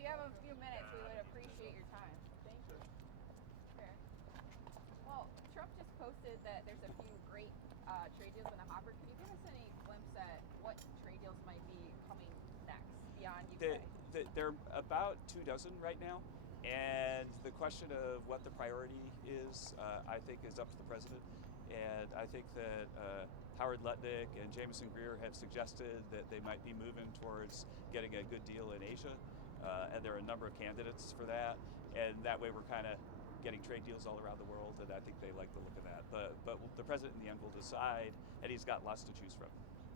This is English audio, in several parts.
you have a few minutes, we would appreciate your time. Thank you. Sure. Well, Trump just posted that there's a few great trade deals in the hopper. Can you give us any glimpse at what trade deals might be coming next beyond UK? They're about 24 right now. And the question of what the priority is, I think, is up to the president. And I think that Howard Lutnick and Jameson Greer have suggested that they might be moving towards getting a good deal in Asia. And there are a number of candidates for that. And that way we're kind of getting trade deals all around the world, and I think they like the look of that. But the president in the end will decide, and he's got lots to choose from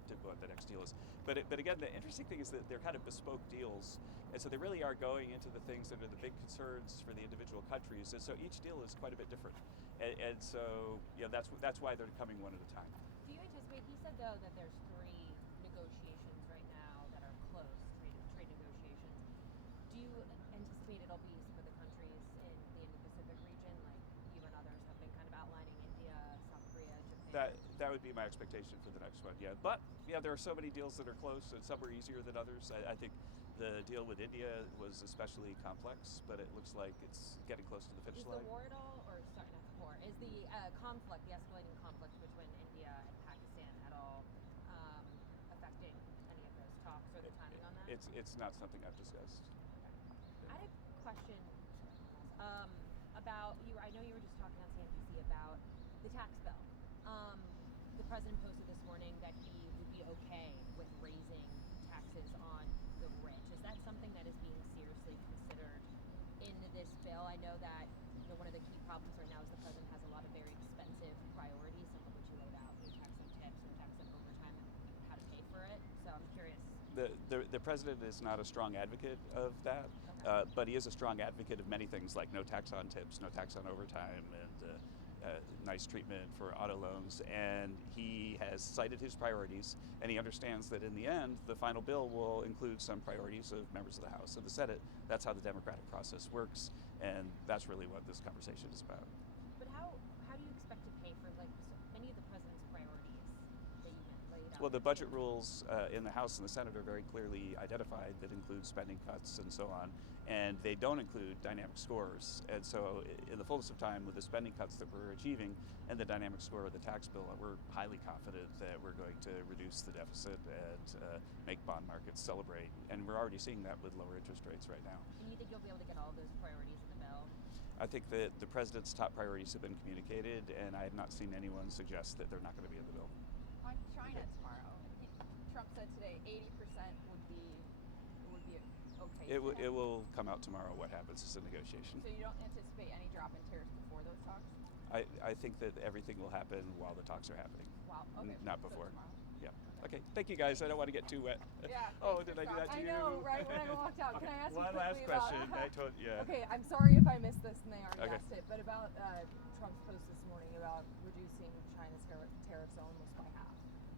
to what the next deal is. But again, the interesting thing is that they're kind of bespoke deals, and so they really are going into the things that are the big concerns for the individual countries. And so each deal is quite a bit different, and so that's why they're coming one at a time. Do you anticipate? He said though that there's 3 negotiations right now that are close, trade negotiations. Do you anticipate it'll be some of the countries in the Indo-Pacific region, like you and others have been kind of outlining, India, South Korea, Japan? That would be my expectation for the next one, yeah. But there are so many deals that are close, and some are easier than others. I think the deal with India was especially complex, but it looks like it's getting close to the finish line. Is the war at all, or sorry, not the war, is the conflict, the escalating conflict between India and Pakistan at all affecting any of those talks or the timing on that? It's not something I've discussed. I had a question about you. I know you were just talking on CNBC about the tax bill. The president posted this morning that he would be okay with raising taxes on the rich. Is that something that is being seriously considered in this bill? I know that one of the key problems right now is the president has a lot of very expensive priorities, some of which you laid out: no tax on tips, no tax on overtime, and how to pay for it. So I'm curious. The president is not a strong advocate of that, okay. But he is a strong advocate of many things like no tax on tips, no tax on overtime, and nice treatment for auto loans. And he has cited his priorities, and he understands that in the end, the final bill will include some priorities of members of the House and the Senate. That's how the democratic process works, and that's really what this conversation is about. But how do you expect to pay for many of the president's priorities that you laid out? Well, the budget rules in the House and the Senate are very clearly identified that include spending cuts and so on, and they don't include dynamic scores. And so in the fullness of time, with the spending cuts that we're achieving and the dynamic score of the tax bill, we're highly confident that we're going to reduce the deficit and make bond markets celebrate. And we're already seeing that with lower interest rates right now. And you think you'll be able to get all of those priorities in the bill? I think that the president's top priorities have been communicated, and I have not seen anyone suggest that they're not going to be in the bill. On China tomorrow, Trump said today 80% would be okay. It will come out tomorrow what happens. It's a negotiation. So you don't anticipate any drop in tariffs before those talks? I think that everything will happen while the talks are happening. Wow. Okay. Not before. Yeah. Okay. Thank you, guys. I don't want to get too wet. Yeah. Oh, did I do that to you? I know, right? When I walked out. Can I ask you one quickly last question? Yeah. Okay. I'm sorry if I missed this and they already asked it, but about Trump's post this morning about reducing China's tariffs almost by half.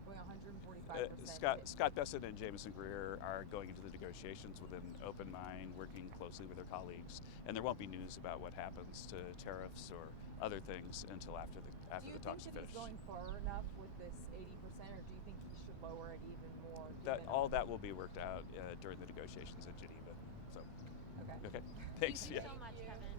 Going 145%. Scott Bessent and Jameson Greer are going into the negotiations with an open mind, working closely with their colleagues, and there won't be news about what happens to tariffs or other things until after the talks are finished. Do you think that he's going far enough with this 80%, or do you think he should lower it even more? All that will be worked out during the negotiations in Geneva. So. Okay. Okay. Thanks. Thank you so much, Kevin.